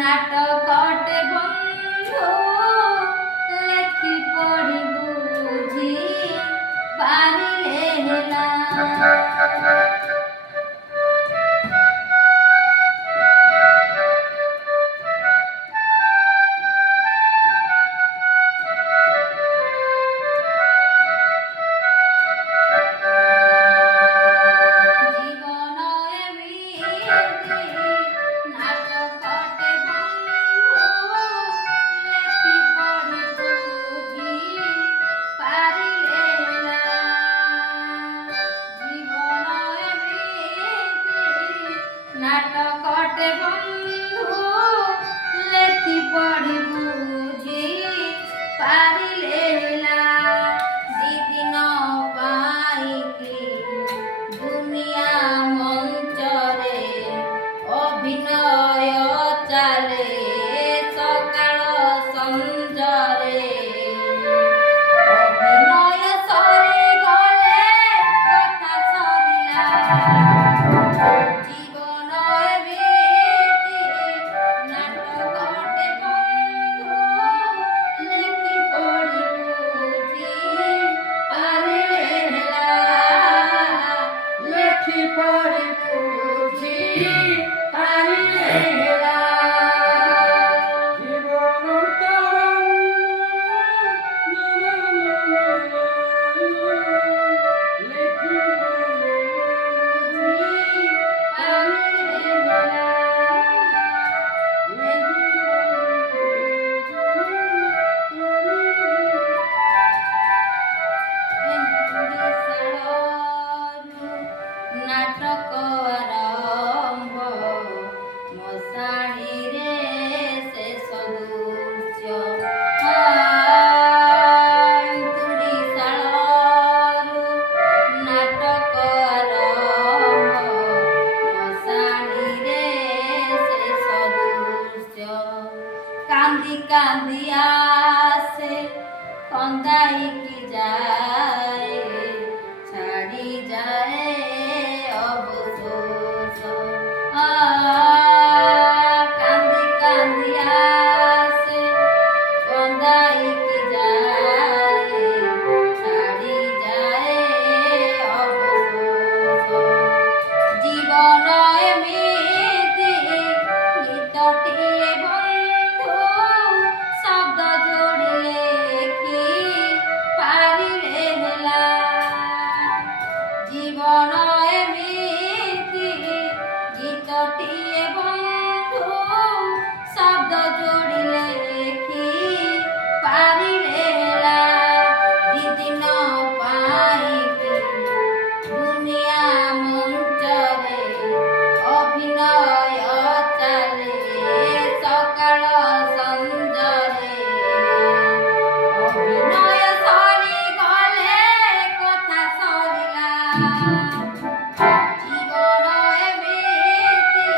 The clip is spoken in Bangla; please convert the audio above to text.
নাটকটে বন্ধু লেখি পড়ি বুঝি পারিলে হেলা নাটকটে বন্ধু লেখি পড়ি বুঝি পারিলে হেলা দিদিন পাইকি দুনিয়া মঞ্চরে অভিনয় চালে সকাল সঞ্জরে অভিনয় সরি গলে কথা সরিলা নাটক আরম্ভ মশাণীরে শেষ দୃଶ୍ୟ ତୁଡ଼ିଶାଳରୁ ନାଟକ ଆରମ୍ଭ ମଶାଣୀରେ ଶେଷ ଦୃଶ୍ୟ କାନ୍ଦି କାନ୍ଦି ଆସେ କନ୍ଦାଇକି ଯାଏ ଛାଡ଼ି ଯାଏ অবশোষ কান্দি কান্দি আসে কন্দাইকি যায় ছাড়ি যায় অবশোষ জীবন এমিতি গীতটিয়ে বন্ধু শব্দ যোড়িলে কি পারিলে হেলা জীবন গীতটিয়ে বন্ধু শব্দ যোড়িলে লেখি পারিলে হেলা দিদিন পাইকি দুনিয়া মঞ্চরে অভিনয় চালে সকাল সঞ্জরে অভিনয় সরি গলে কথা সরিলা জীবন এমিতি